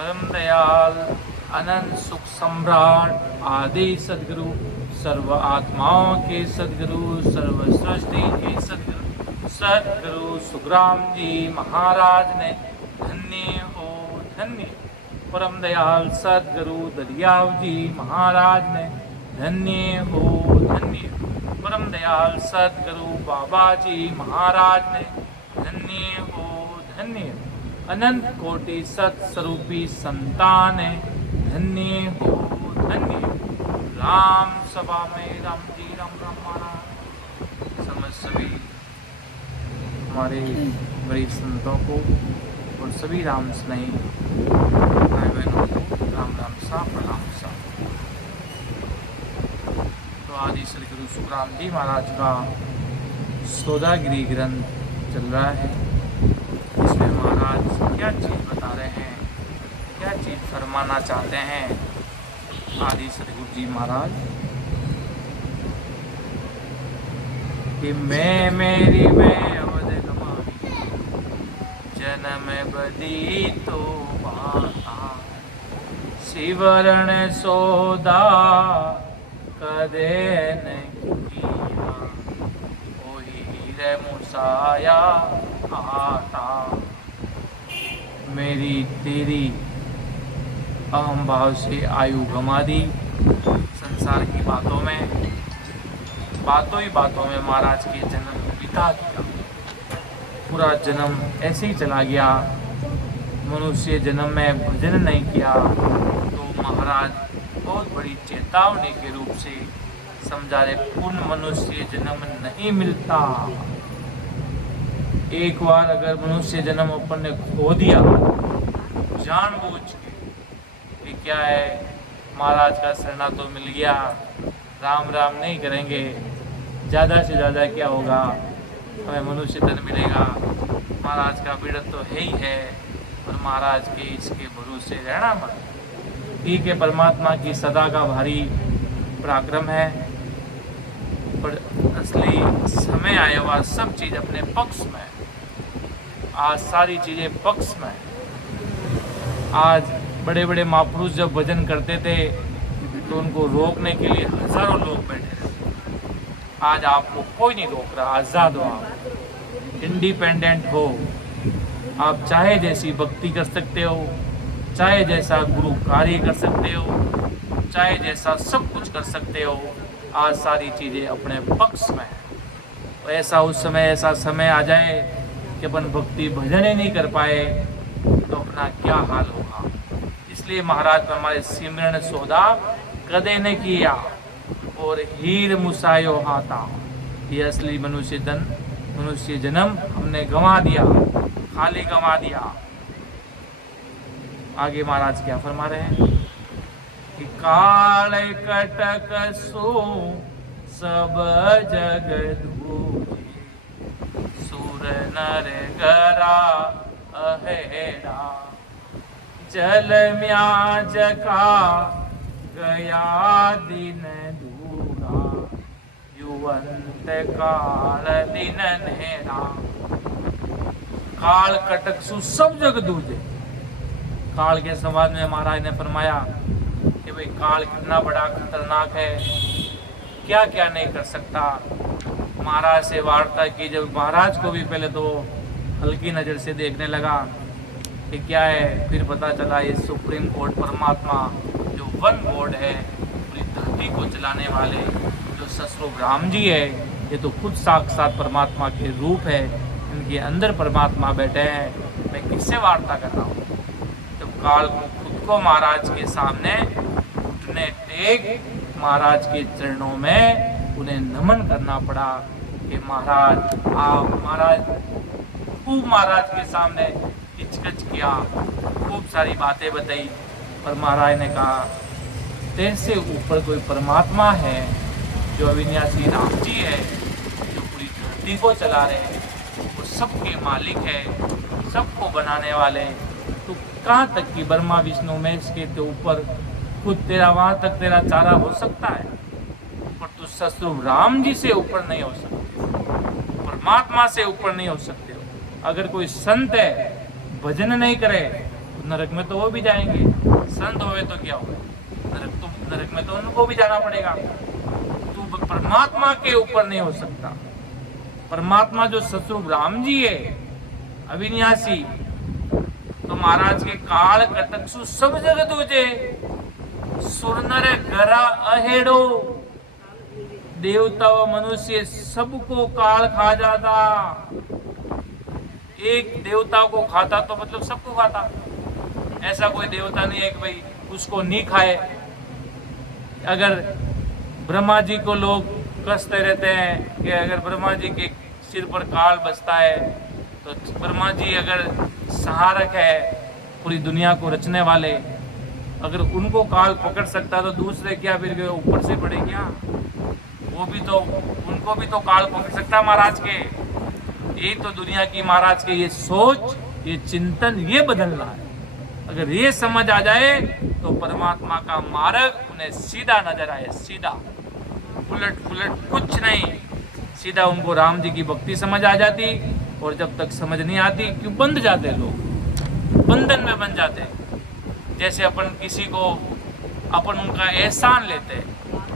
परम दयाल अनंत सुख सम्राट आदि सदगुरु, सर्व आत्माओं के सदगुरु, सर्व सृष्टि के सदगुरु, सदगुरु सुखराम जी महाराज ने धन्य हो धन्य। परम दयाल सदगुरु दरियाव जी महाराज ने धन्य हो धन्य। परम दयाल सदगुरु बाबा जी महाराज ने धन्य हो धन्य। अनंत कोटि सत्स्वरूपी संतान धन्य हो धन्य। राम सभा में राम जी राम राम महाराज समझ सभी हमारे बड़े संतों को और सभी राम स्नेही भाई बहनों को राम राम सा प्रणाम सा। तो आदि श्री गुरु सुखराम जी महाराज का सौदागिरी ग्रंथ चल रहा है। इसमें महाराज क्या चीज़ बता रहे हैं, क्या चीज़ फरमाना चाहते हैं आदि श्री गुरु जी महाराज कि मैं मेरी मैं अवध गमावी जन्म बदी तो बाता शिवरण सौदा कदे नहीं किया वही हीरे मुसाया आता। मेरी तेरी अहम भाव से आयु गंवा दी संसार की बातों ही बातों में महाराज के जन्म बिता दिया। पूरा जन्म ऐसे ही चला गया। मनुष्य जन्म में भजन नहीं किया तो महाराज बहुत बड़ी चेतावनी के रूप से समझा रहे पूर्ण मनुष्य जन्म नहीं मिलता। एक बार अगर मनुष्य जन्म अपन ने खो दिया जानबूझ के क्या है, महाराज का शरणा तो मिल गया, राम राम नहीं करेंगे, ज़्यादा से ज़्यादा क्या होगा, हमें मनुष्य जन्म मिलेगा, महाराज का बिड़त तो है ही है, और महाराज के इसके भरोसे रहना मत। ठीक है, परमात्मा की सदा का भारी पराक्रम है, पर असली समय आया हुआ सब चीज़ अपने पक्ष में। आज सारी चीज़ें पक्ष में। आज बड़े बड़े महापुरुष जब भजन करते थे तो उनको रोकने के लिए हजारों लोग बैठे थे। आज आपको कोई नहीं रोक रहा, आज़ाद हो आप, इंडिपेंडेंट हो, आप चाहे जैसी भक्ति कर सकते हो, चाहे जैसा गुरु कार्य कर सकते हो, चाहे जैसा सब कुछ कर सकते हो। आज सारी चीज़ें अपने पक्ष में है। ऐसा समय आ जाए कि अपन भक्ति भजन ही नहीं कर पाए तो अपना क्या हाल होगा। इसलिए महाराज पर हमारे सिमरन सौदा कदे ने किया और हीर मुसायो हाथा। ये असली मनुष्य जन्म हमने गंवा दिया, खाली गंवा दिया। आगे महाराज क्या फरमा रहे हैं कि काल कटक सो सब जग धूजे सुर नर गरा अहेड़ा जल म्याज का गया दिन दूरा युवंत काल दिन नेरा। काल कटक सु सब जग दूजे। काल के संवाद में महाराज ने फरमाया कि भाई काल कितना बड़ा खतरनाक है, क्या क्या नहीं कर सकता। महाराज से वार्ता की, जब महाराज को भी पहले तो हल्की नज़र से देखने लगा कि क्या है, फिर पता चला ये सुप्रीम कोर्ट परमात्मा जो वन बोर्ड है, पूरी धरती को चलाने वाले जो ससुर राम जी है, ये तो खुद साक्षात परमात्मा के रूप है, इनके अंदर परमात्मा बैठे हैं। मैं किससे वार्ता कर रहा हूँ। जब काल को खुद को महाराज के सामने घुटने टेक महाराज के चरणों में उन्हें नमन करना पड़ा कि महाराज आप, महाराज खूब महाराज के सामने हिचकच किया, खूब सारी बातें बताई, पर महाराज ने कहा तेरे से ऊपर कोई परमात्मा है जो अविनाशी राम जी है, जो पूरी धरती को चला रहे हैं, वो सबके मालिक है, सबको बनाने वाले। तो कहाँ तक कि ब्रह्मा विष्णु महेश के ऊपर खुद तेरा, वहाँ तक तेरा चारा हो सकता है, पर तू ससुर राम जी से ऊपर नहीं हो सकते, परमात्मा से ऊपर नहीं हो सकते हो। अगर कोई संत है भजन नहीं करे, नरक में तो वो भी जाएंगे, संत होवे तो क्या होगा, नरक में तो उनको भी जाना पड़ेगा। तू परमात्मा के ऊपर नहीं हो सकता। परमात्मा जो सतरूप राम जी है अविनाशी, तो महाराज के काल कटकसु सब जग तुझे, सुर नर घरा अहेड़ो, देवता व मनुष्य सबको काल खा जाता। एक देवता को खाता तो मतलब सबको खाता, ऐसा कोई देवता नहीं है कि भाई उसको नहीं खाए। अगर ब्रह्मा जी को लोग कसते रहते हैं कि अगर ब्रह्मा जी के सिर पर काल बसता है, तो ब्रह्मा जी अगर सहारक है पूरी दुनिया को रचने वाले, अगर उनको काल पकड़ सकता तो दूसरे क्या फिर ऊपर से पड़े क्या, वो भी तो, उनको भी तो काल पकड़ सकता महाराज के। यही तो दुनिया की महाराज के ये सोच, ये चिंतन, ये बदलना है। अगर ये समझ आ जाए तो परमात्मा का मार्ग उन्हें सीधा नजर आए, सीधा, उलट पुलट कुछ नहीं, सीधा उनको राम जी की भक्ति समझ आ जाती। और जब तक समझ नहीं आती, क्यों बंध जाते लोग, बंधन में बन जाते। जैसे अपन किसी को, अपन उनका एहसान लेते,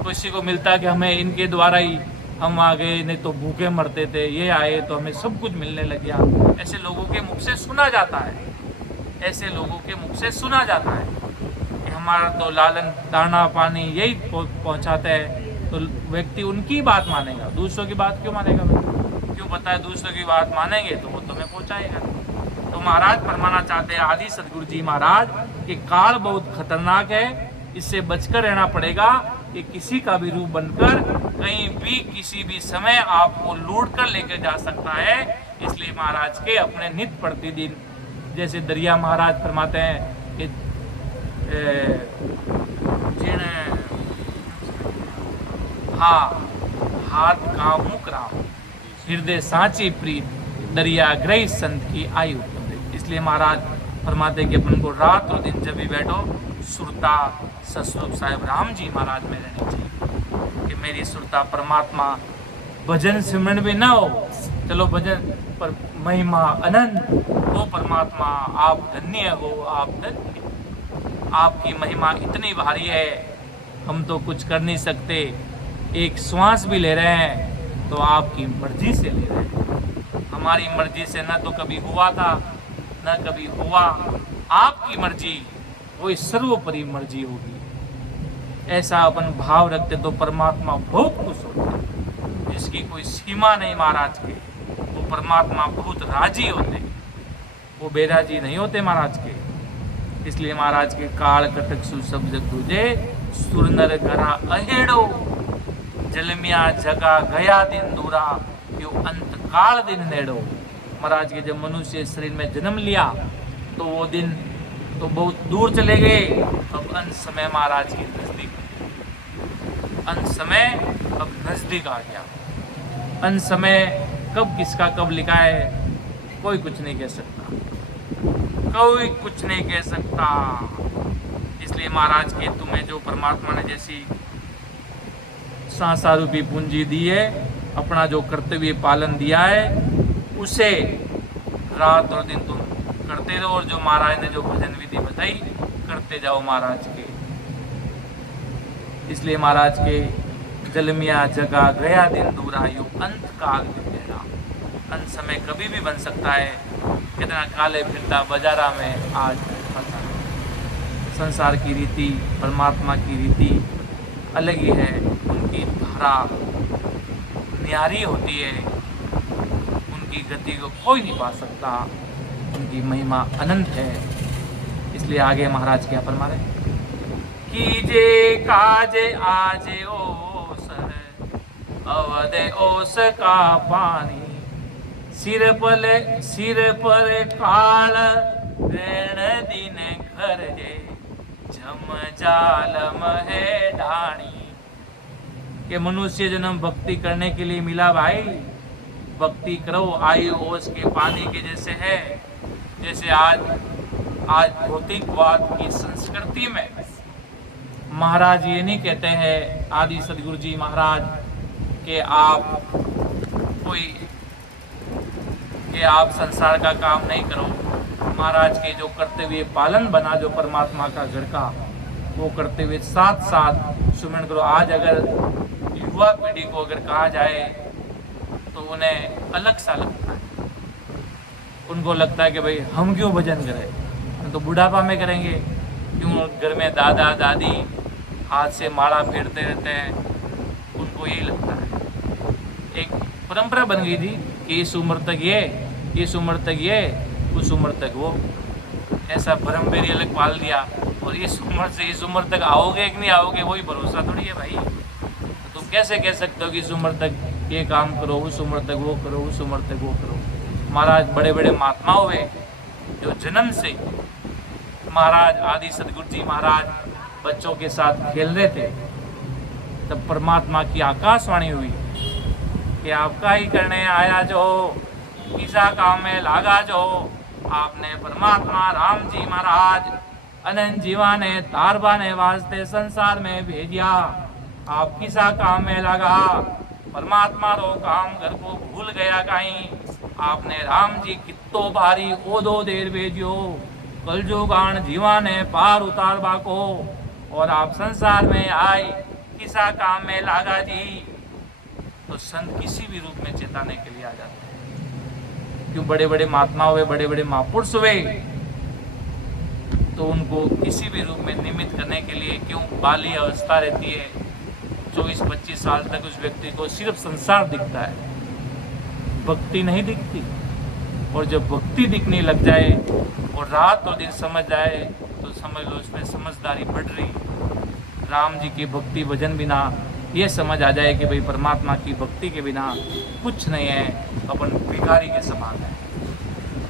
किसी को मिलता कि हमें इनके द्वारा ही हम आ गए, नहीं तो भूखे मरते थे, ये आए तो हमें सब कुछ मिलने लग गया। ऐसे लोगों के मुख से सुना जाता है, ऐसे लोगों के मुख से सुना जाता है कि हमारा तो लालन दाना पानी यही पहुंचाते हैं। तो व्यक्ति उनकी बात मानेगा, दूसरों की बात क्यों मानेगा? क्यों पता है दूसरों की बात मानेंगे तो वो तुम्हें पहुंचाएगा। तो महाराज फरमाना चाहते हैं आदि सदगुरु जी महाराज कि काल बहुत खतरनाक है, इससे बचकर रहना पड़ेगा। कि किसी का भी रूप बनकर कहीं भी किसी भी समय आपको लूट कर लेकर जा सकता है। इसलिए महाराज के अपने नित्य प्रतिदिन, जैसे दरिया महाराज फरमाते हैं कि हाथ का मुख राम, हृदय साची प्रीत, दरिया ग्रही संत की आयु। इसलिए महाराज फरमाते कि अपन को रात और दिन जब भी बैठो सुरता सस्वरूप साहिब राम जी महाराज में रहनी चाहिए कि मेरी सुरता परमात्मा, भजन सिमरन भी ना हो, चलो भजन पर महिमा अनंत हो, परमात्मा आप धन्य हो, आप धन्य, आपकी महिमा इतनी भारी है, हम तो कुछ कर नहीं सकते। एक श्वास भी ले रहे हैं तो आपकी मर्जी से ले रहे हैं, हमारी मर्जी से न तो कभी हुआ था न कभी हुआ। आपकी मर्जी वही सर्वोपरि मर्जी होगी। ऐसा अपन भाव रखते तो परमात्मा बहुत खुश होते, जिसकी कोई सीमा नहीं महाराज के, वो परमात्मा बहुत राजी होते, वो बेराजी नहीं होते महाराज के। इसलिए महाराज के काल कटक सु सब जग दूजे, सुर नर घरा अहेड़ो, जलमिया जगा गया दिन दूरा, यो अंत काल दिन नेड़ो। महाराज के जब मनुष्य शरीर में जन्म लिया तो वो दिन तो बहुत दूर चले गए, अब अंत समय महाराज के नजदीक, अंत समय अब नजदीक आ गया। अंत समय कब किसका कब लिखा है कोई कुछ नहीं कह सकता, कोई कुछ नहीं कह सकता। इसलिए महाराज के तुम्हें जो परमात्मा ने जैसी सांसा रूपी पूंजी दी है, अपना जो कर्तव्य पालन दिया है, उसे रात और दिन तुम करते रहो। और जो महाराज ने जो भजन विधि बताई करते जाओ महाराज के। इसलिए महाराज के जलमिया जगा गया दिन दूरा, यू अंत काल बिगड़ा। अंत समय कभी भी बन सकता है। कितना काले फिरता बाजारा में आज फंसा। संसार की रीति, परमात्मा की रीति अलग ही है, उनकी धारा न्यारी होती है, उनकी गति को कोई नहीं पा सकता, उनकी महिमा अनंत है। इसलिए आगे महाराज क्या फरमा रहे, कीजे काजे आजे ओसर, अवधे ओस का पानी, सिर पर काल ऋण दिन घर जे, झम जालम है ढाणी। कि मनुष्य जन्म भक्ति करने के लिए मिला भाई, भक्ति करो, आयु ओस के पानी के जैसे है। जैसे आज भौतिकवाद की संस्कृति में महाराज ये नहीं कहते हैं, आदि सदगुरु जी महाराज कि आप संसार का काम नहीं करो, महाराज के जो करते हुए पालन बना जो परमात्मा का घर का, वो करते हुए साथ साथ सुमिरन करो। आज अगर युवा पीढ़ी को अगर कहा जाए तो उन्हें अलग सा लगता है, उनको लगता है कि भाई हम क्यों भजन करें, हम तो बुढ़ापा में करेंगे, क्यों घर में दादा दादी हाथ से माला फेरते रहते हैं, उनको यही लगता है। एक परंपरा बन गई थी कि इस उम्र तक ये, इस उम्र तक ये, उस उम्र तक वो, ऐसा भरम बेरी अलग पाल दिया। और इस उम्र से इस उम्र तक आओगे कि नहीं आओगे वही भरोसा थोड़ी है भाई। तो तुम कैसे कह सकते हो कि इस उम्र तक ये काम करो, उस उम्र तक वो करो, उस उम्र तक वो करो। महाराज बड़े बड़े महात्मा हुए जो जन्म से, महाराज आदि सदगुरु जी महाराज बच्चों के साथ खेल रहे थे, तब परमात्मा की आकाशवाणी हुई कि आपका ही करने आया जो, किसा काम में लागा जो। आपने परमात्मा राम जी महाराज अनंत जीवा ने तारबाने वास्ते संसार में भेजिया, आप किसा काम में लगा, परमात्मा रो काम घर को भूल गया कहीं। आपने राम जी कितो भारी ओदो देर भेजियो, कलजुगान जीवा ने पार उतारवा को, और आप संसार में आए किसा काम में लागा जी। तो संत किसी भी रूप में चेताने के लिए आ जाते हैं। क्यों बड़े बड़े महात्मा हुए, बड़े बड़े महापुरुष हुए, तो उनको किसी भी रूप में निमित्त करने के लिए क्यों बाली अवस्था रहती है, 24-25 साल तक उस व्यक्ति को सिर्फ संसार दिखता है, भक्ति नहीं दिखती। और जब भक्ति दिखने लग जाए और रात और दिन समझ जाए तो समझ लो उसमें समझदारी बढ़ रही। राम जी की भक्ति भजन बिना ये समझ आ जाए कि भाई परमात्मा की भक्ति के बिना कुछ नहीं है, अपन भिखारी के समान है,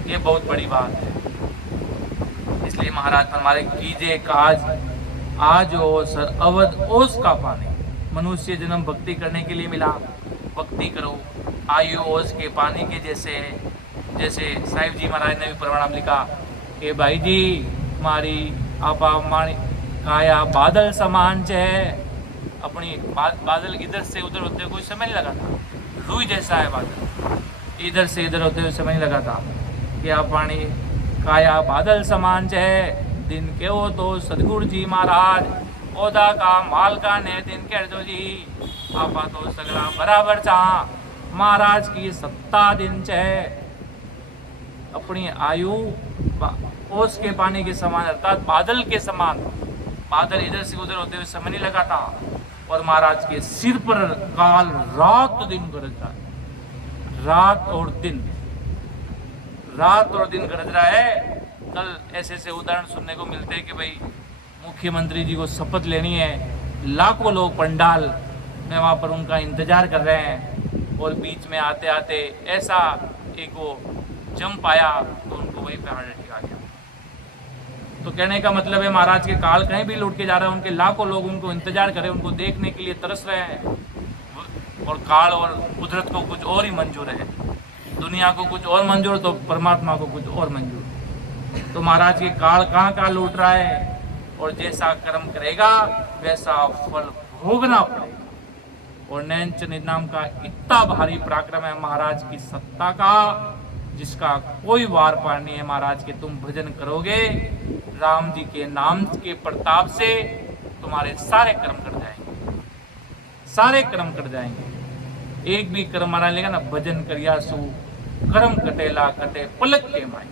ये बहुत बड़ी बात है। इसलिए महाराज फरमारे कीजिए काज आज सर अवध ओस का पानी। मनुष्य जन्म भक्ति करने के लिए मिला, भक्ति करो। आयु ओस के पानी के जैसे है। जैसे साहिब जी महाराज ने भी प्रणाम लिखा कि भाई जी मारी आपा मारी काया बादल समान है। अपनी बादल इधर से उधर होते हुए कोई समय नहीं लगा था, रूई जैसा है बादल, इधर से इधर होते हुए समय नहीं लगा था कि आप पानी काया बादल समान है। दिन के हो तो सदगुरु जी महाराज ओदा का माल का ने दिन कह दो जी, आपा तो सगला बराबर चाह महाराज की सत्ता दिन है। अपनी आयु ओस के पानी के समान अर्थात बादल के समान, बादल इधर से उधर होते हुए समय नहीं लगा था। और महाराज के सिर पर काल रात दिन गरजता है, रात और दिन, रात और दिन गरज रहा है। कल ऐसे ऐसे उदाहरण सुनने को मिलते हैं कि भाई मुख्यमंत्री जी को शपथ लेनी है, लाखों लोग पंडाल में वहाँ पर उनका इंतजार कर रहे हैं, और बीच में आते आते ऐसा एक वो जंप आया तो उनको वहीं पे हार्ट अटैक आ गया। तो कहने का मतलब है महाराज के काल कहीं भी लौट के जा रहा है, उनके लाखों लोग उनको इंतजार कर रहे हैं, उनको देखने के लिए तरस रहे हैं। और काल और कुदरत को कुछ और ही मंजूर है, दुनिया को कुछ और मंजूर तो परमात्मा को कुछ और मंजूर। तो महाराज के काल कहाँ लौट रहा है, और जैसा कर्म करेगा वैसा फल भोगना पड़ेगा। और नैनचंद नाम का इतना भारी पराक्रम है महाराज की सत्ता का, जिसका कोई वार पार नहीं है। महाराज के तुम भजन करोगे, राम जी के नाम के प्रताप से तुम्हारे सारे कर्म कट जाएंगे, सारे कर्म कट जाएंगे। एक भी कर्म मारा लेगा ना, भजन करिया सु कर्म कटेला कटे पलक के माई।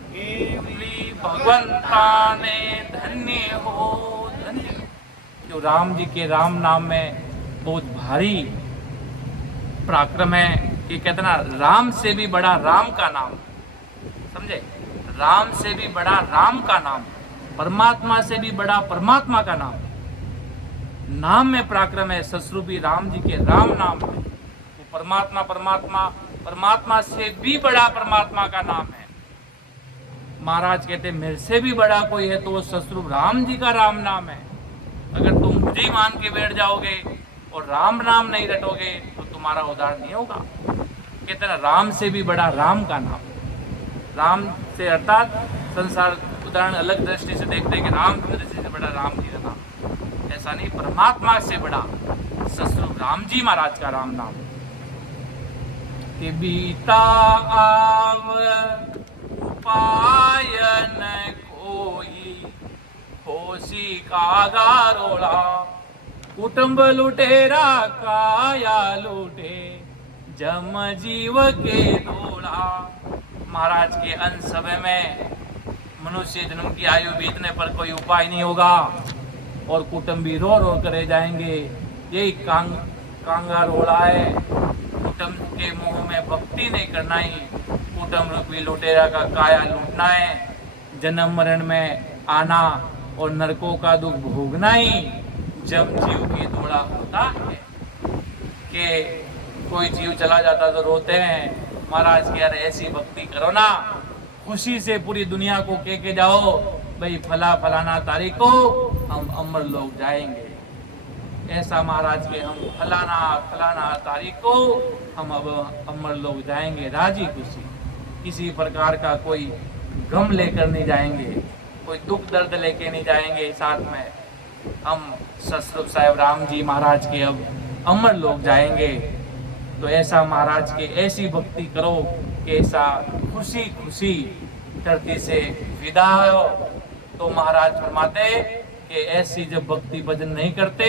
भगवंता ने धन्य हो धन्य। जो राम जी के राम नाम में बहुत भारी पराक्रम है, कि कहते ना राम से भी बड़ा राम का नाम, समझे, राम से भी बड़ा राम का नाम, परमात्मा से भी बड़ा परमात्मा का नाम। नाम में पराक्रम है, ससरूपी राम जी के राम नाम है। वो परमात्मा परमात्मा परमात्मा से भी बड़ा परमात्मा का नाम है। महाराज कहते मेरे से भी बड़ा कोई है तो वो ससरूप राम जी का राम नाम है। अगर तुम मुझे ही मान के बैठ जाओगे और राम नाम नहीं रटोगे तो तुम्हारा उद्धार नहीं होगा। कहते ना राम से भी बड़ा राम का नाम, राम से अर्थात संसार उदाहरण अलग दृष्टि से देखते हैं कि राम की दृष्टि से बड़ा राम जी का नाम, ऐसा नहीं, परमात्मा से बड़ा ससरूप राम जी महाराज का राम नाम। कि बीता आव उपाय न कोई, होशी का गारोड़ा, कुटुंब लुटेरा काया लूटे, जम जीव के डोला। महाराज के अंत समय में मनुष्य जन्म की आयु बीतने पर कोई उपाय नहीं होगा और कुटुंबी रो रो करे जाएंगे। यही कांगा रोड़ा है। कुटुंब के मुंह में भक्ति नहीं करना ही कुटुंब रूपी लुटेरा का काया लूटना है। जन्म मरण में आना और नरकों का दुख भोगना ही जब जीव की दौड़ा होता है। कि कोई जीव चला जाता तो रोते हैं, महाराज की यार ऐसी भक्ति करो ना, खुशी से पूरी दुनिया को कह के जाओ भाई फलाना तारीख को हम अमर लोग जाएंगे। ऐसा महाराज के हम फलाना तारीख को हम अब अमर लोग जाएंगे, राजी खुशी, किसी प्रकार का कोई गम लेकर नहीं जाएंगे, कोई दुख दर्द लेके नहीं जाएंगे। साथ में हम सतरूप साहेब राम जी महाराज के अब अमर लोग जाएंगे। तो ऐसा महाराज के ऐसी भक्ति करो कि ऐसा खुशी खुशी धरती से विदा हो। तो महाराज फरमाते कि ऐसी जब भक्ति भजन नहीं करते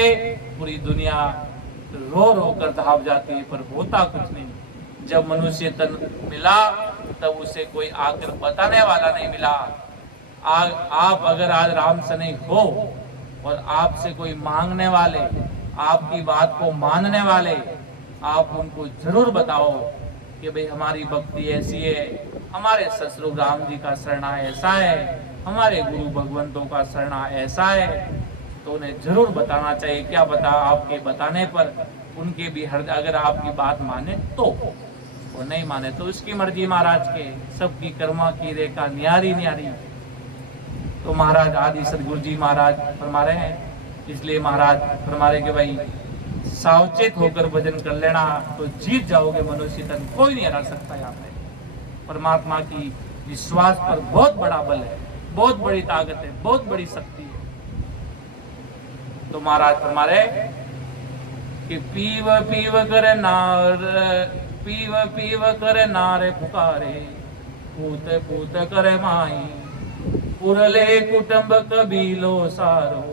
पूरी दुनिया रो रो कर धाव जाती है, पर होता कुछ नहीं। जब मनुष्य तन मिला तब उसे कोई आकर बताने वाला नहीं मिला। आप अगर आज राम से नहीं हो और आपसे कोई मांगने वाले, आपकी बात को मानने वाले, आप उनको जरूर बताओ कि भाई हमारी भक्ति ऐसी है, हमारे ससुर राम जी का शरणा ऐसा है, हमारे गुरु भगवंतों का शरणा ऐसा है, तो उन्हें जरूर बताना चाहिए। क्या बता, आपके बताने पर उनके भी हृदय, अगर आपकी बात माने तो, वो नहीं माने तो उसकी मर्जी। महाराज के सबकी कर्मा की रेखा न्यारी न्यारी। तो महाराज आदि सदगुरु जी महाराज फरमा रहे हैं, इसलिए महाराज फरमा रहे कि भाई सावचेत होकर भजन कर लेना तो जीत जाओगे मनुष्य तन, कोई नहीं हरा सकता। यहाँ पे परमात्मा की विश्वास पर बहुत बड़ा बल है, बहुत बड़ी ताकत है, बहुत बड़ी शक्ति है। तो महाराज फरमा रहे कि पीव पीव करे नारे पुकारे, पूत पूत करे माई, पुरले कुटुंब कबीलो सारो,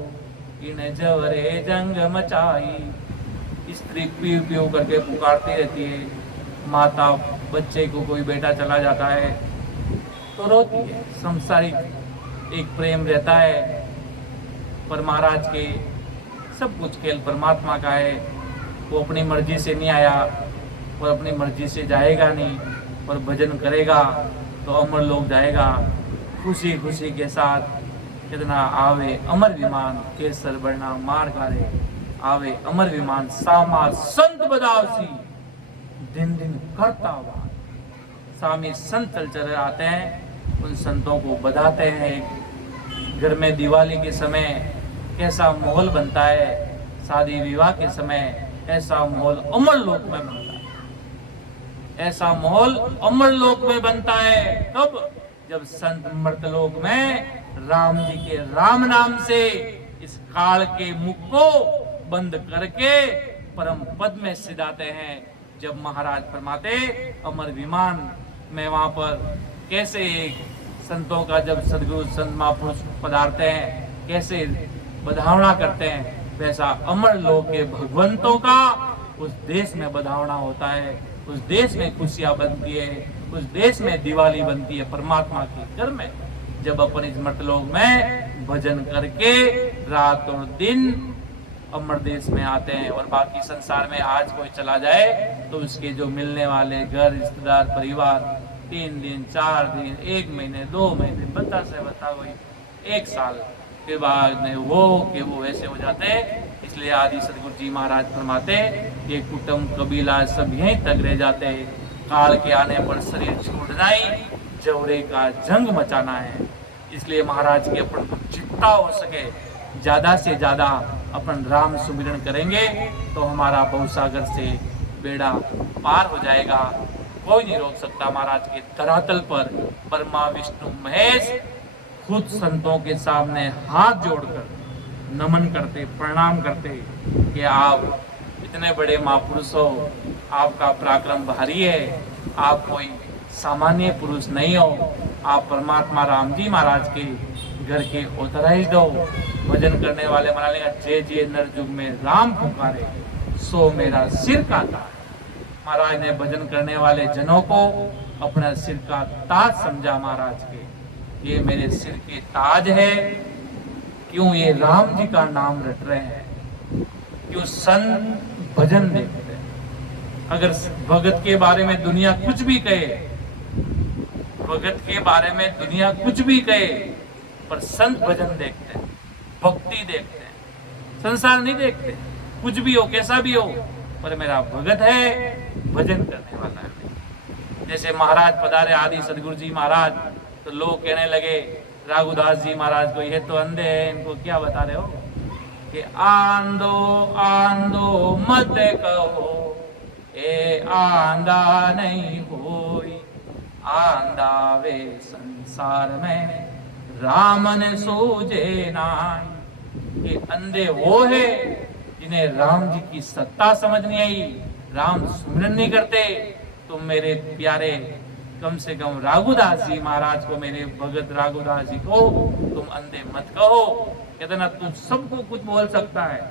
इन जवरे जंग मचाई। स्त्री पीव पीव करके पुकारती रहती है। माता बच्चे को कोई बेटा चला जाता है तो रोती है। संसारिक एक प्रेम रहता है, पर महाराज के सब कुछ खेल परमात्मा का है। वो अपनी मर्जी से नहीं आया और अपनी मर्जी से जाएगा नहीं, और भजन करेगा तो अमर लोग जाएगा खुशी खुशी के साथ। कितना आवे अमर विमान केसर बढ़ना मार गारे, आवे अमर विमान सामा संत बदावसी, दिन दिन करता हुआ। स्वामी संत चल आते हैं, उन संतों को बधाते हैं। घर में दिवाली के समय कैसा माहौल बनता है, शादी विवाह के समय ऐसा माहौल अमर लोक में बनता है। ऐसा माहौल अमर लोक में बनता है कब? जब संत मर्तलोक में राम जी के राम नाम से इस काल के मुख को बंद करके परम पद में सिधाते हैं। जब महाराज फरमाते अमर विमान में, वहां पर कैसे संतों का जब सदगुरु संत महापुरुष पधारते हैं कैसे बधावना करते हैं, वैसा अमर लोक के भगवंतों का उस देश में बधावना होता है। उस देश में खुशियां बनती है, उस देश में दिवाली बनती है परमात्मा के घर में। जब अपन इस मर्तलोक में भजन करके रात और दिन अमर देश में आते हैं, और बाकी संसार में आज कोई चला जाए तो उसके जो मिलने वाले घर रिश्तेदार परिवार 3 दिन 4 दिन 1 महीने 2 महीने बता से बता कोई 1 साल के बाद में वो ऐसे हो जाते हैं। इसलिए आदि सदगुरु जी महाराज फरमाते ये कुटुंब कबीला सब यहीं तक रह जाते हैं। काल के आने पर शरीर छोड़ना ही जवरे का जंग मचाना है। इसलिए महाराज के अपन को जितना हो सके ज्यादा से ज्यादा अपन राम सुमिरन करेंगे तो हमारा भवसागर से बेड़ा पार हो जाएगा। कोई नहीं रोक सकता। महाराज के धरातल पर ब्रह्मा विष्णु महेश खुद संतों के सामने हाथ जोड़कर नमन करते, प्रणाम करते कि आप इतने बड़े महापुरुष हो, आपका पराक्रम भारी है, आप कोई सामान्य पुरुष नहीं हो। आप परमात्मा राम जी महाराज के घर के उतराई दो। भजन करने वाले मना लेगा जय जय नर जुग में राम पुकारे सो मेरा सिर काटा। महाराज ने भजन करने वाले जनों को अपना सिर का ताज समझा। महाराज के ये मेरे सिर के ताज है। क्यों ये राम जी का नाम रट रहे हैं, क्यों संत भजन देखते हैं। अगर भगत के बारे में दुनिया कुछ भी कहे, भगत के बारे में दुनिया कुछ भी कहे, पर संत भजन देखते हैं, भक्ति देखते हैं, संसार नहीं देखते। कुछ भी हो कैसा भी हो, पर मेरा भगत है, भजन करने वाला है। जैसे महाराज पधारे आदि सदगुरु जी महाराज, तो लोग कहने लगे राघुदास जी महाराज को ये तो अंधे हैं, इनको क्या बता रहे हो कि आंधो आंधो मत कहो ए आंधा नहीं होई, आंधा वे संसार में रामन सूझे नाई। ये अंधे वो है जिन्हें राम जी की सत्ता समझ नहीं आई, राम सुमिरन नहीं करते। तुम मेरे प्यारे कम से कम राघुदास जी महाराज को, मेरे भगत राघुदास जी को तुम अंधे मत कहो। कहते ना तुम सबको कुछ बोल सकता है,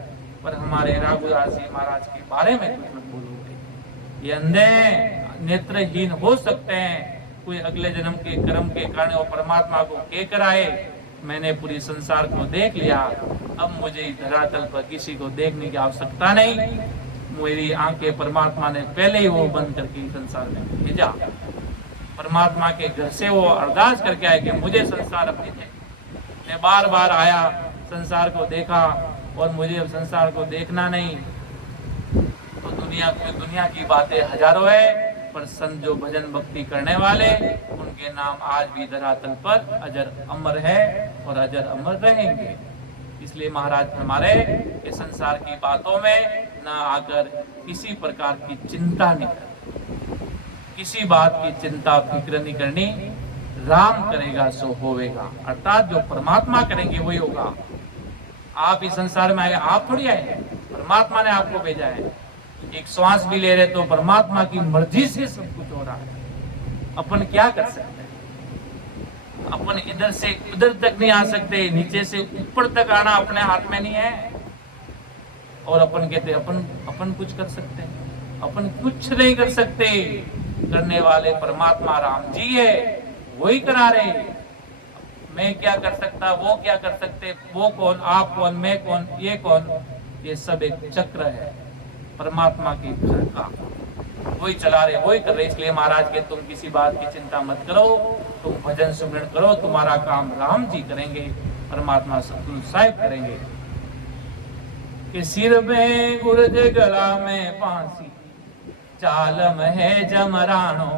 पर हमारे राघुदास जी महाराज के बारे में कुछ मत बोलोगे। ये अंधे नेत्रहीन हो सकते हैं, कोई अगले जन्म के कर्म के कारण वो परमात्मा को कह कर आए मैंने पूरी संसार को देख लिया, अब मुझे धरातल पर किसी को देखने की आवश्यकता नहीं। मेरी आंखें परमात्मा ने पहले ही वो बंद करके संसार में भेजा। परमात्मा के घर से वो अरदास करके आए कि मुझे संसार अपनी दे। मैं बार बार आया, संसार को देखा, और मुझे अब संसार को देखना नहीं। तो दुनिया की बातें हजारों है, पर संत जो भजन भक्ति करने वाले, उनके नाम आज भी धरातल पर अजर अमर है और अजर अमर रहेंगे। इसलिए महाराज हमारे इस संसार की बातों में ना आकर किसी प्रकार की चिंता नहीं करनी, किसी बात की चिंता फिक्र नहीं करनी। राम करेगा सो होवेगा, अर्थात जो परमात्मा करेंगे वही होगा। आप इस संसार में आए, आप थोड़ी आए, परमात्मा ने आपको भेजा है। एक श्वास भी ले रहे तो परमात्मा की मर्जी से सब कुछ हो रहा है। अपन क्या कर सकते हैं? अपन इधर से उधर तक नहीं आ सकते, नीचे से ऊपर तक आना अपने हाथ में नहीं है। और अपन कहते अपन कुछ कर सकते हैं? अपन कुछ नहीं कर सकते। करने वाले परमात्मा राम जी है, वही करा रहे। मैं क्या कर सकता, वो क्या कर सकते, वो कौन, आप कौन, मैं कौन, ये कौन? ये सब एक चक्र है परमात्मा के घर का, वही चला रहे, वही कर रहे। इसलिए महाराज के तुम किसी बात की चिंता मत करो, तुम भजन सुमिरन करो, तुम्हारा काम राम जी करेंगे, परमात्मा सतगुरु साहिब करेंगे। कि सिर में गुरज गला में फांसी, चालम है जमरानो,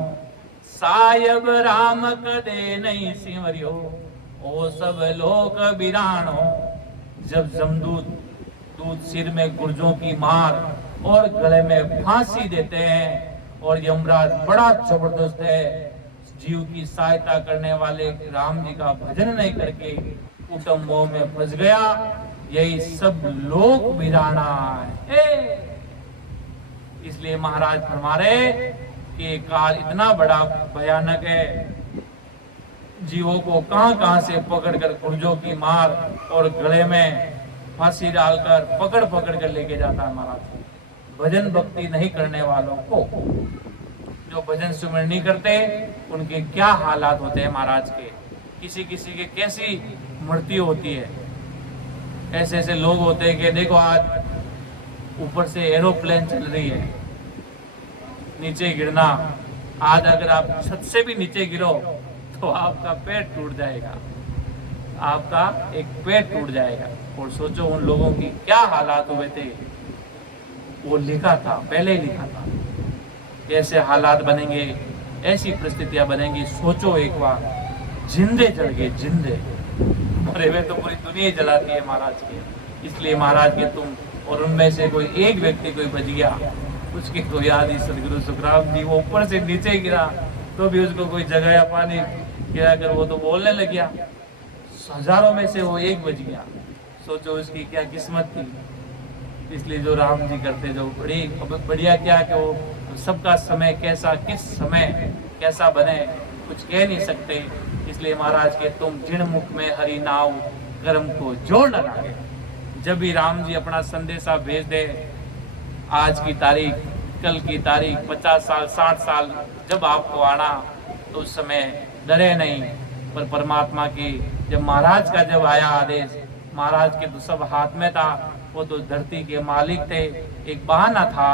सायब राम कदे नहीं सिमरियो, ओ सब लोक बिरानो। जब जमदूत दूत सिर में गुर्जों की मार और गले में फांसी देते हैं, और यमराज बड़ा जबरदस्त है, जीव की सहायता करने वाले राम जी का भजन नहीं करके कुटुंब मोह में फंस गया, यही सब लोक बिराना है। इसलिए महाराज फरमारे कि काल इतना बड़ा भयानक है, जीवों को कहां कहां से पकड़ कर गुर्जों की मार और गले में फांसी डालकर पकड़ पकड़ कर लेके जाता है महाराज। भजन भक्ति नहीं करने वालों को, जो भजन सुमिरन नहीं करते, उनके क्या हालात होते हैं महाराज के। किसी किसी के कैसी मृत्यु होती है। ऐसे ऐसे लोग होते हैं कि देखो आज ऊपर से एरोप्लेन चल रही है, नीचे गिरना, आज अगर आप छत से भी नीचे गिरो तो आपका पेट टूट जाएगा, आपका एक पेट टूट जाएगा। और सोचो उन लोगों की क्या हालात हुए थे, वो लिखा था, पहले ही लिखा था। कैसे हालात बनेंगे, ऐसी परिस्थितियां बनेंगी, सोचो एक बार। जिंदे जल गए, जिंदे, मरे हुए तो पूरी दुनिया जलाती है महाराज के। इसलिए महाराज के तुम और उनमें से कोई एक व्यक्ति कोई बच गया, उसकी कोई आदि सदगुरु सुखराम जी, वो ऊपर से नीचे गिरा तो भी उसको कोई जगह या पानी गिरा कर वो तो बोलने लग गया। हजारों में से वो एक बच गया, सोचो उसकी क्या किस्मत थी। इसलिए जो राम जी करते, जो बढ़िया क्या कि वो सबका समय कैसा, किस समय कैसा बने, कुछ कह नहीं सकते। इसलिए महाराज के तुम जिण मुख में हरि नाव कर्म को जोड़ न लागे। जब भी राम जी अपना संदेशा भेज दे, आज की तारीख, कल की तारीख, 50 साल 60 साल जब आपको आना, तो उस समय डरे नहीं। पर परमात्मा की जब महाराज का जब आया आदेश, महाराज के तो सब हाथ में था, वो तो धरती के मालिक थे, एक बहाना था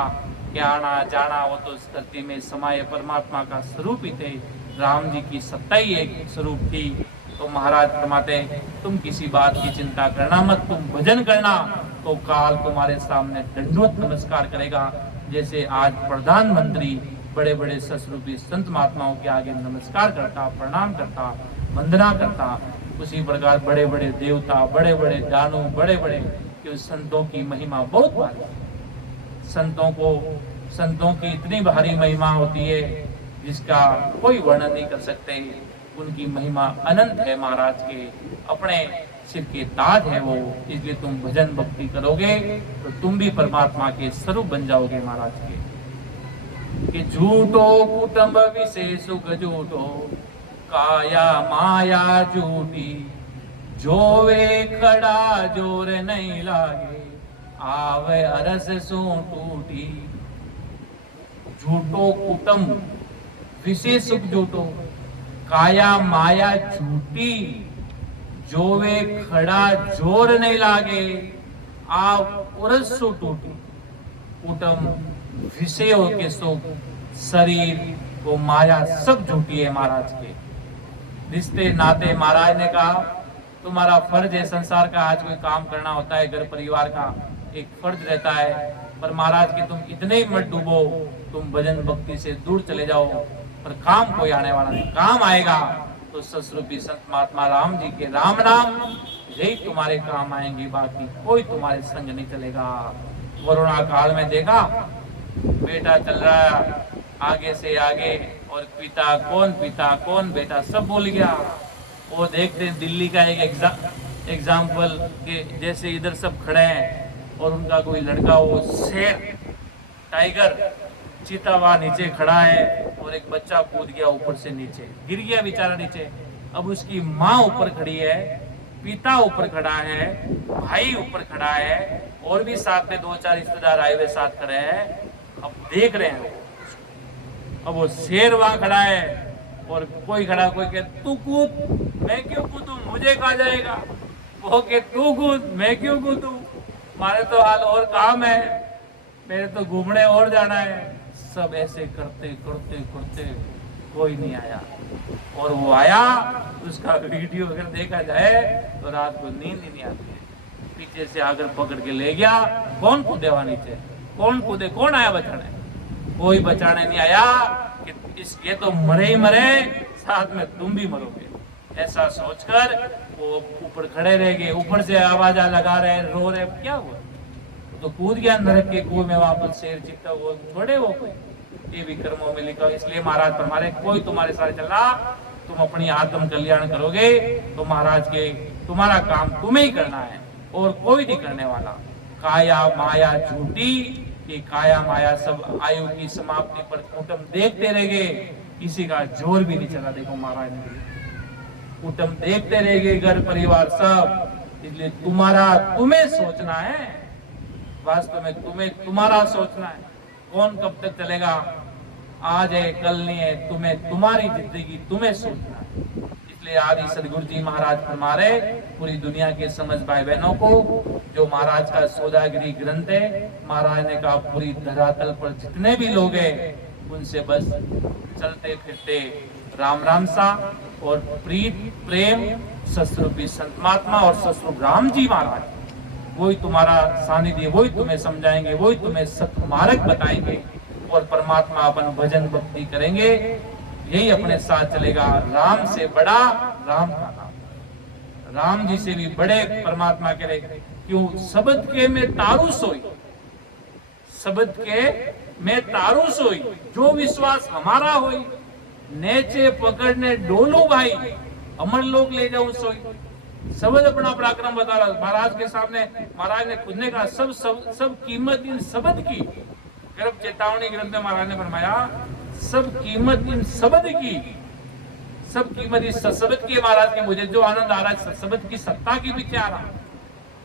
कि आना जाना, वो तो इस धरती में समाये परमात्मा का स्वरूप ही थे। राम जी की सत्ता ही एक स्वरूप थी। तो महाराज फरमाते तुम किसी बात की चिंता करना मत, तुम भजन करना तो काल तुम्हारे सामने दंडवत नमस्कार करेगा। जैसे आज प्रधानमंत्री बड़े बड़े सस्वरूपी संत महात्माओं के आगे नमस्कार करता, प्रणाम करता, वंदना करता, उसी प्रकार बड़े बड़े देवता, बड़े बड़े दानव, बड़े बड़े संतों की महिमा बहुत भारी। संतों की इतनी भारी महिमा होती है जिसका कोई वर्णन नहीं कर सकते। उनकी महिमा अनंत है। महाराज के अपने सिर के ताज है वो। इसलिए तुम भजन भक्ति करोगे तो तुम भी परमात्मा के स्वरूप बन जाओगे। महाराज के कि झूठो कुटुंब विशेष सुख झूठो, काया माया झूठी, जोवे खड़ा जोर नहीं लागे, आवे अरस सो टूटी। झूठो कुटुंब विशेष सुख झूठो, काया माया झूठी, जोवे खड़ा जोर नहीं लागे, आव उरस सो टूटी। कुटुंब विषयों के सुख, शरीर को माया सब झूठी है। महाराज के रिश्ते नाते, महाराज ने कहा तुम्हारा फर्ज है संसार का, आज कोई काम करना होता है, घर परिवार का एक फर्ज रहता है, पर महाराज की तुम इतने ही मत डूबो, तुम भजन भक्ति से दूर चले जाओ, पर काम कोई आने वाला नहीं। काम आएगा तो सस्वरूपी संत महात्मा राम जी के राम नाम यही तुम्हारे काम आएंगे, बाकी कोई तुम्हारे संग नहीं चलेगा। कोरोना काल में देखा, बेटा चल रहा है आगे से आगे, और पिता कौन बेटा सब भूल गया। वो देखते दिल्ली का एक एग्जाम्पल के जैसे इधर सब खड़े हैं और उनका कोई लड़का वो शेर टाइगर चीता वहां नीचे खड़ा है और एक बच्चा कूद गया ऊपर से नीचे, गिर गया बेचारा नीचे। अब उसकी माँ ऊपर खड़ी है, पिता ऊपर खड़ा है, भाई ऊपर खड़ा है, और भी साथ में 2-4 रिश्तेदार आए हुए साथ खड़े हैं। अब देख रहे हैं, अब वो शेर वहां खड़ा है और कोई खड़ा, कोई कहता तू कूद, मैं क्यों कूदूं, मुझे कहा जाएगा। वो के तू कूद, मैं क्यों कूदूं, हमारे तो हाल और काम है, मेरे तो घूमने और जाना है। सब ऐसे करते करते करते कोई नहीं आया, और वो आया उसका वीडियो अगर देखा जाए तो रात को नींद ही नहीं आती है। पीछे से आकर पकड़ के ले गया, कौन कूदे वहां नीचे, कौन कूदे, कौन आया बचाने, कोई बचाने नहीं आया कि ये तो मरे ही मरे, साथ में तुम भी मरोगे। ऐसा सोचकर वो ऊपर खड़े रह गए, ऊपर से आवाजा लगा रहे, रो रहे, क्या हुआ, तो कूद गया नरक के कुएं में वापस शेर चित्ता, वो थोड़े वो कोई ये भी कर्मों में लिखा। इसलिए महाराज फरमाए कोई तुम्हारे साथ चलना, तुम अपनी आत्म कल्याण करोगे तो महाराज के तुम्हारा काम तुम्हें ही करना है और कोई नहीं करने वाला। काया माया झूठी, कि काया माया सब आयु की समाप्ति पर कुटुंब देखते रह गए, किसी का जोर भी नहीं चला। देखो महाराज ने कुटुंब देखते रह गए, घर परिवार सब। इसलिए तुम्हें सोचना है, वास्तव में तुम्हारा सोचना है। कौन कब तक चलेगा, आज है कल नहीं है, तुम्हें तुम्हारी जिंदगी तुम्हें सोचना है। इसलिए आदि सदगुरु जी महाराज फरमा रहे पूरी दुनिया के समझ भाई बहनों को, जो महाराज का सौदागिरी ग्रंथ है, महाराज ने कहा पूरी धरातल पर जितने भी लोग हैं उनसे बस चलते फिरते राम राम सा और प्रीत प्रेम सस्वरूपी संत महात्मा और सस्वरूप राम जी महाराज, वही तुम्हारा सानिध्य, वही तुम्हें समझाएंगे, वही तुम्हें सत्मार्ग बताएंगे, और परमात्मा अपन भजन भक्ति करेंगे, यही अपने साथ चलेगा। राम से बड़ा राम का नाम, राम जी से भी बड़े परमात्मा के रहे। क्यों, शब्द के में तारू सोई, शब्द के में तारू सोई, जो विश्वास हमारा होई, नेचे पकड़ने डोलो भाई, अमर लोग ले जाऊं सोई। शब्द अपना पराक्रम बता रहा महाराज के सामने। महाराज ने खुद ने कहा सब कीमत इन शब्द की, गर्भ चेतावनी ग्रंथ में महाराज ने फरमाया सब कीमत इन शब्द की, सबकी मरी सतसबत की महाराज के, मुझे जो आनंद आ रहा है सतसबत की सत्ता के पीछे आ रहा है।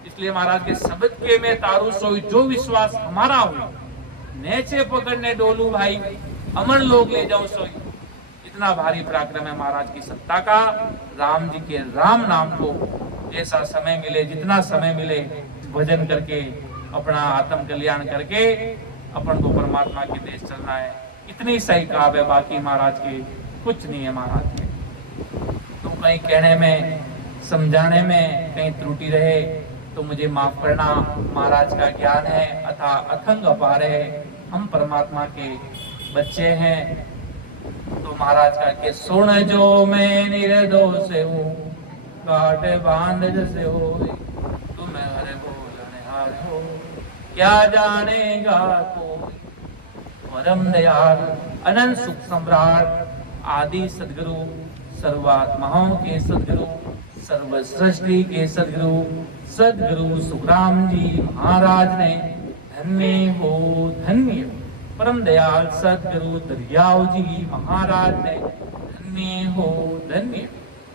इसलिए महाराज के शब्द के में तारू सोई, जो विश्वास हमारा हो, नेचे पकड़ने डोलू भाई, अमर लोग ले जाओ सोई। इतना भारी पराक्रम है महाराज की सत्ता का। राम जी के राम नाम को जैसा समय मिले, जितना समय मिले, भजन करके अपना आत्म कल्याण करके अपन को परमात्मा के देश चलना है। इतनी सही काब है, बाकी महाराज के कुछ नहीं है। महाराज के तो कहीं कहने में, समझाने में कहीं त्रुटि रहे तो मुझे माफ करना। महाराज का ज्ञान है अथा अथंग अपार है, हम परमात्मा के बच्चे हैं। तो महाराज का के सुन जो मैं निर्दोष हूँ, काट बांध जैसे हो, तुम हरे बोलने हार हो, क्या जानेगा तो। परम दयाल अनंत सुख सम्राट आदि सदगुरु, सर्वात्माओं के सदगुरु, सर्व सृष्टि के सदगुरु, सदगुरु सुखराम जी महाराज ने धन्य हो धन्य। परम दयाल सदगुरु दरियाव जी महाराज ने धन्य हो धन्य।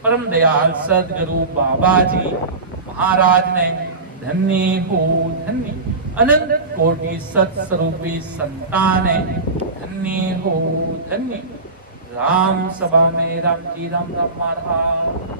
परम दयाल सदगुरु बाबा जी महाराज ने धन्य हो धन्य। अनंत कोटि सत्स्वरूपी संतान धन्य हो धन्य। राम सभा में राम जी राम राम महाराज।